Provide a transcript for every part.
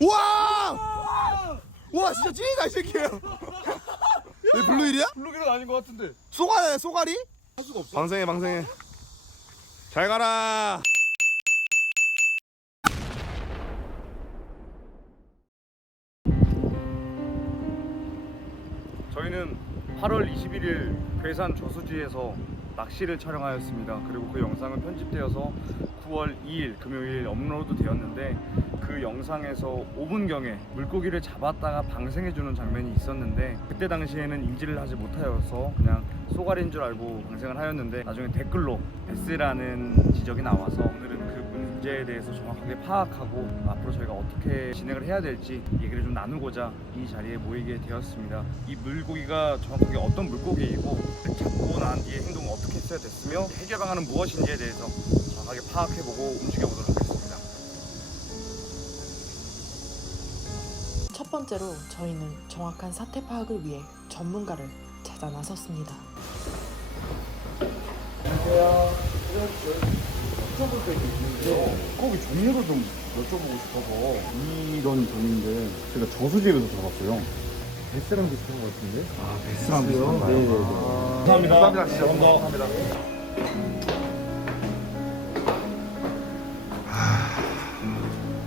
와! 와 진짜 찐이다 이 새끼예요. 얘 블루일이야? 블루길은 아닌 것 같은데. 쏘가리야 쏘가리? 할 수가 없어. 방생해 방생해. 잘 가라. 저희는 8월 21일 괴산 저수지에서 낚시를 촬영하였습니다. 그리고 그 영상은 편집되어서 9월 2일 금요일 업로드 되었는데, 그 영상에서 5분경에 물고기를 잡았다가 방생해주는 장면이 있었는데, 그때 당시에는 인지를 하지 못하여서 그냥 쏘가리인 줄 알고 방생을 하였는데, 나중에 댓글로 베스라는 지적이 나와서 오늘은 그 문제에 대해서 정확하게 파악하고 앞으로 저희가 어떻게 진행을 해야 될지 얘기를 좀 나누고자 이 자리에 모이게 되었습니다. 이 물고기가 정확하게 어떤 물고기이고 잡고 난 뒤에 행동을 어떻게 했어야 됐으며 해결 방안은 무엇인지에 대해서 정확하게 파악해보고 움직여보도록 하겠습니다. 첫 번째로 저희는 정확한 사태 파악을 위해 전문가를 찾아 나섰습니다. 여쭤볼 게 있는데 물고기 종류를 좀 여쭤보고 싶어서. 이런 종인데 제가 저수지에서 잡았어요. 베스랑 비슷한 것 같은데? 아, 베스랑 비슷한가요? 네. 감사합니다. 진짜 감사합니다.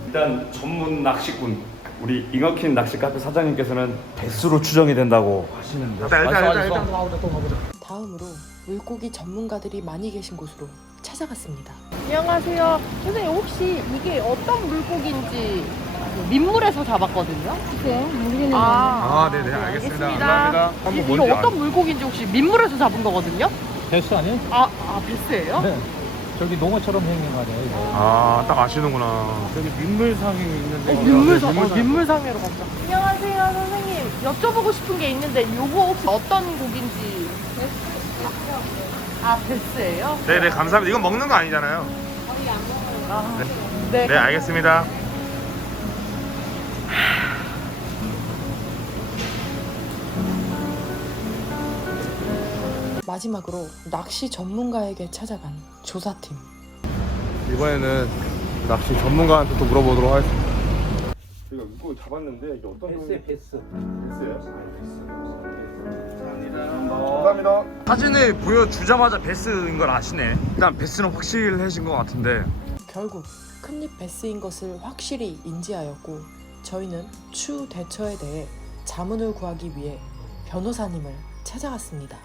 일단 전문 낚시꾼 우리 잉어킨 낚시 카페 사장님께서는 베스로 추정이 된다고 하시는데 일단 또 가보자. 다음으로 물고기 전문가들이 많이 계신 곳으로 찾아갔습니다. 안녕하세요. 선생님 혹시 이게 어떤 물고기인지 민물에서 잡았거든요. 네, 모르겠는 네네, 알겠습니다. 감사합니다. 이거 어떤 물고기인지 혹시 민물에서 잡은 거거든요? 베스 아니에요? 베스예요? 네. 저기 농어처럼 생긴 거 아니에요? 이거? 아, 딱 아시는구나. 여기 민물상이 있는데. 민물상회로 가자. 안녕하세요, 선생님. 여쭤보고 싶은 게 있는데 요거 혹시 어떤 고기인지. 베스예요? 네네, 감사합니다. 이건 먹는 거 아니잖아요. 네. 네, 알겠습니다. 마지막으로 낚시 전문가에게 찾아간 조사팀. 이번에는 낚시 전문가한테 또 물어보도록 하겠습니다. 저희가 물고기 잡았는데 이게 어떤 종류? 베스. 감사합니다. 사진을 보여주자마자 베스인 걸 아시네. 일단 베스는 확실해진 것 같은데 결국 큰잎 베스인 것을 확실히 인지하였고, 저희는 추후 대처에 대해 자문을 구하기 위해 변호사님을 찾아갔습니다.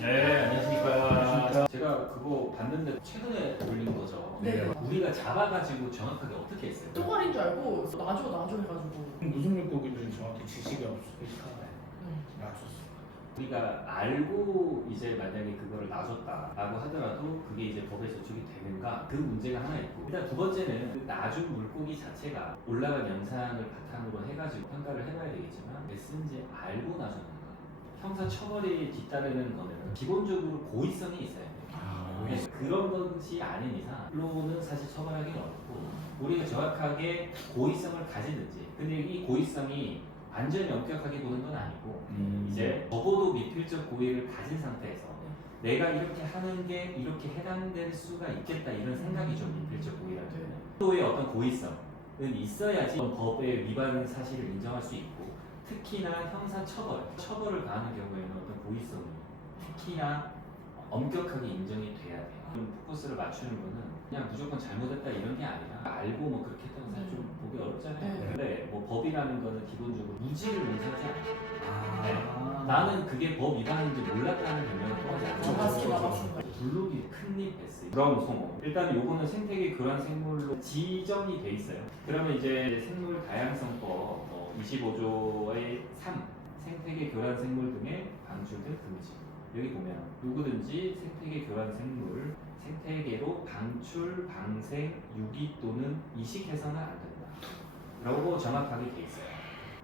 네, 안녕하십니까. 제가 그거 봤는데 최근에 올린 거죠. 네. 우리가 잡아가지고 정확하게 어떻게 했어요? 쪼가리인 줄 알고 나줘 해가지고. 무슨 물고기인지 정확히 지식이 없으니까 놔줬어. 우리가 알고 이제 만약에 그거를 놔줬다라고 하더라도 그게 이제 법에 저촉이 되는가, 그 문제가 하나 있고, 일단 두 번째는 그 놔준 물고기 자체가 올라간 영상을 바탕으로 해가지고 평가를 해봐야 되겠지만, 베스인지 알고 놔줬는가, 형사 처벌이 뒤따르는 거는 기본적으로 고의성이 있어야 돼요. 네, 그런 것이 아닌 이상 로는 사실 처벌하기는 어렵고, 우리가 정확하게 고의성을 가지는지, 근데 이 고의성이 완전히 엄격하게 보는 건 아니고, 이제 적어도 미필적 고의를 가진 상태에서 내가 이렇게 하는 게 이렇게 해당될 수가 있겠다, 이런 생각이 좀 미필적 고의라는 거예요. 또의 어떤 고의성은 있어야지 법의 위반 사실을 인정할 수 있고, 특히나 형사 처벌을 가하는 경우에는 어떤 고의성이 특히나 엄격하게 인정이 돼야 돼요. 좀 포커스를 맞추는 거는 그냥 무조건 잘못했다 이런 게 아니라, 알고 뭐 그렇게 했다고 사실 좀 보기 어렵잖아요. 네. 근데 뭐 법이라는 거는 기본적으로 무지를 의지하지 않아요. 네. 나는 그게 법 위반인지 몰랐다는 변명을 통하지 않아요. 블루기, 큰잎 베스, 브라운 송어. 일단 요거는 생태계 교란 생물로 지정이 돼 있어요. 그러면 이제 생물 다양성법 25조의 3, 생태계 교란 생물 등의 방출 등 금지. 여기 보면 누구든지 생태계 교란 생물, 생태계로 방출, 방생, 유기 또는 이식해서는 안 된다 라고 정확하게 돼 있어요.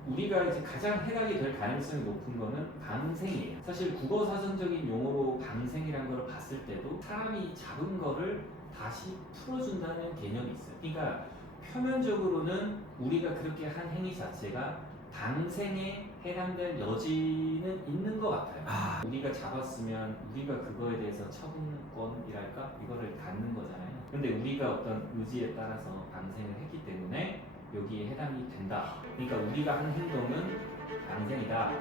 우리가 이제 가장 해당이 될 가능성이 높은 거는 방생이에요. 사실 국어사전적인 용어로 방생이라는 걸 봤을 때도 사람이 잡은 거를 다시 풀어준다는 개념이 있어요. 그러니까 표면적으로는 우리가 그렇게 한 행위 자체가 방생에 해당될 여지는 있는 것 같아요. 우리가 잡았으면 우리가 그거에 대해서 처분권이랄까 이거를 갖는 거잖아요. 근데 우리가 어떤 의지에 따라서 방생을 했기 때문에 여기에 해당이 된다. 그러니까 우리가 한 행동은 방생이다.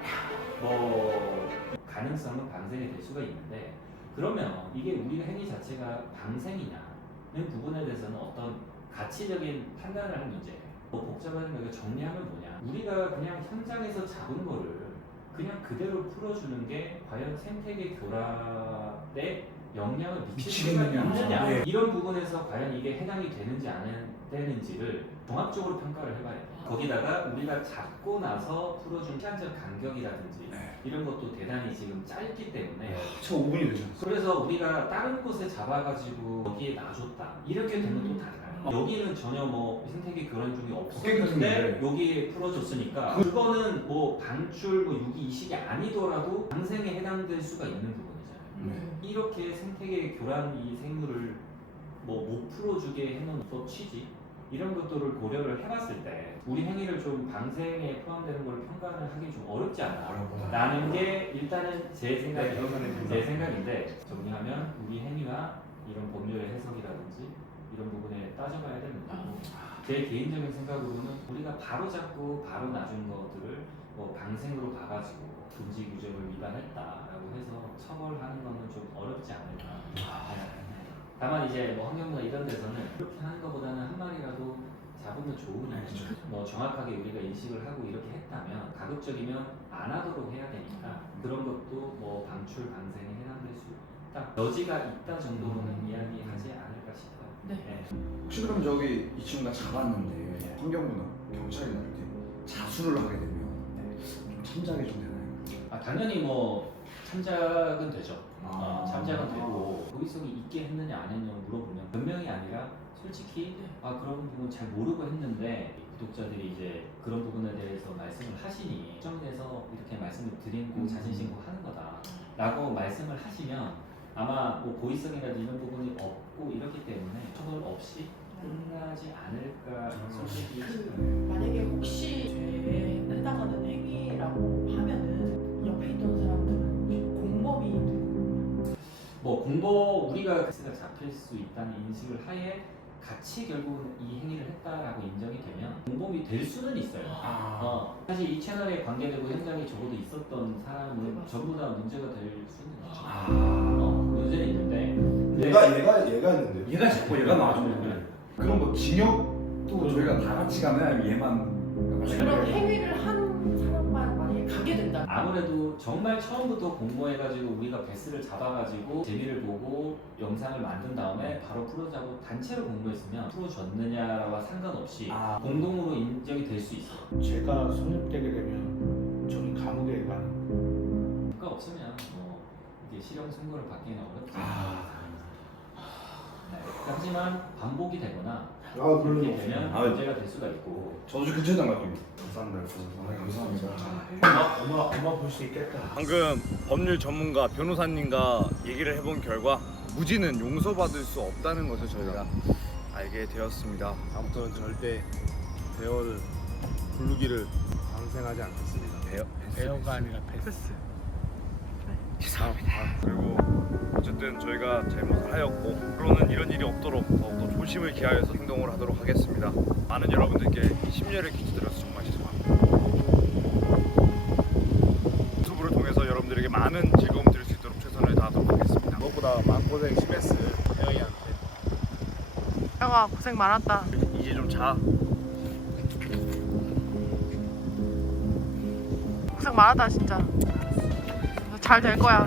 뭐 가능성은 방생이 될 수가 있는데 그러면 이게 우리 행위 자체가 방생이냐는 부분에 대해서는 어떤 가치적인 판단을 하는 문제예요. 뭐 복잡한 거가 정리하면 뭐냐? 우리가 그냥 현장에서 잡은 거를 그냥 그대로 풀어주는 게 과연 생태계 교란에 영향을 미칠 수가 있느냐? 네. 이런 부분에서 과연 이게 해당이 되는지 안 되는지를 종합적으로 평가를 해봐야 돼요. 거기다가 우리가 잡고 나서 풀어준 시간적 간격이라든지 이런 것도 대단히 지금 짧기 때문에 저 5분이 되지 않았어요. 그래서 우리가 다른 곳에 잡아가지고 여기에 놔줬다 이렇게 되면 또 달라요. 여기는 전혀 뭐 생태계 교란 중이 없었는데 여기에 풀어줬으니까 그거는 뭐 방출 뭐 유기 이식이 아니더라도 방생에 해당될 수가 있는 부분이잖아요. 이렇게 생태계 교란 이 생물을 뭐 못 풀어주게 해놓은 법 취지 이런 것들을 고려를 해봤을 때 우리 행위를 좀 방생에 포함되는 걸 평가를 하기 좀 어렵지 않나 라는 게 일단은 제 생각인데 정리하면 우리 행위와 이런 법률의 해석이라든지 이런 부분에 따져봐야 되는 거고 제 개인적인 생각으로는 우리가 바로 잡고 바로 놔준 것들을 뭐 방생으로 봐가지고 금지 규정을 위반했다라고 해서 처벌하는 거는 좀 어렵지 않을까 생각합니다. 다만 이제 뭐 환경부나 이런 데서는 그렇게 하는 것보다는 한 마리라도 잡으면 좋으니까 뭐 정확하게 우리가 인식을 하고 이렇게 했다면 가급적이면 안 하도록 해야 되니까 그런 것도 뭐 방출 방생에 해당될 수 있다 여지가 있다 정도로는 이야기하지 않을까 싶어요. 네. 혹시 그럼 저기 이 친구가 잡았는데 환경부나 경찰이나 이렇게 자수를 하게 되면 좀 참작이 좀 되나요? 당연히 뭐 참작은 되죠. 참작은 되고 고의성이 있게 했느냐 안 했느냐 물어보면 몇 명이 아니라 솔직히 그런 부분 잘 모르고 했는데 구독자들이 이제 그런 부분에 대해서 말씀을 하시니 정에서 이렇게 말씀을 드리고 자진신고하는 거다라고 말씀을 하시면 아마 뭐 고의성이라든지 이런 부분이 없고 이렇기 때문에 처벌 없이 끝나지 않을까 솔직히 만약에 혹시 죄에 해당하는 행위라고 하면은 옆에 있던 사람들은 공범이 뭐 공범 우리가 가스가 잡힐 수 있다는 인식을 하에 같이 결국은 이 행위를 했다라고 인정이 되면 공범이 될 수는 있어요. 사실 이 채널에 관계되고 현장에 적어도 있었던 사람은 전부 다 문제가 될 수는 있죠. 문제는 있는데 얘가 했는데 얘가 잡고 얘가 놔줬는데 그럼 뭐 징역도 저희가 다 같이 가나요? 아니면 얘만 그런 행위를 한 사람만 만약에 가게 된다. 아무래도 정말 처음부터 공모해가지고 우리가 베스를 잡아가지고 재미를 보고 영상을 만든 다음에 바로 풀어자고 단체로 공모했으면 풀어줬느냐와 상관없이 공동으로 인정이 될 수 있어요. 제가 성립되게 되면 저는 감옥에 가는 그거 없으면 뭐 이게 실형 선고를 받기는 어렵죠. 네. 하지만 반복이 되거나 그렇게 되면 문제가 될 수가 있고 저도 근처에다 갈 겁니다. 감사합니다. 엄마 볼 수 있겠다. 방금 법률 전문가 변호사님과 얘기를 해본 결과 무지는 용서받을 수 없다는 것을 저희가 알게 되었습니다. 아무튼 절대 대어를 부르기를 방생하지 않겠습니다. 배어가 아니라 패스. 죄송합니다. 그리고 어쨌든 저희가 잘못을 하였고 앞으로는 이런 일이 없도록 더욱더 조심을 기하여서 행동을 하도록 하겠습니다. 많은 여러분들께 심려를 끼치드려서 정말 죄송합니다. 유튜브를 통해서 여러분들에게 많은 즐거움을 드릴 수 있도록 최선을 다하도록 하겠습니다. 무엇보다 마음고생 심했을 혜영이한테 형아 고생 많았다. 이제 좀 자. 고생 많았다 진짜. 잘 될 거야.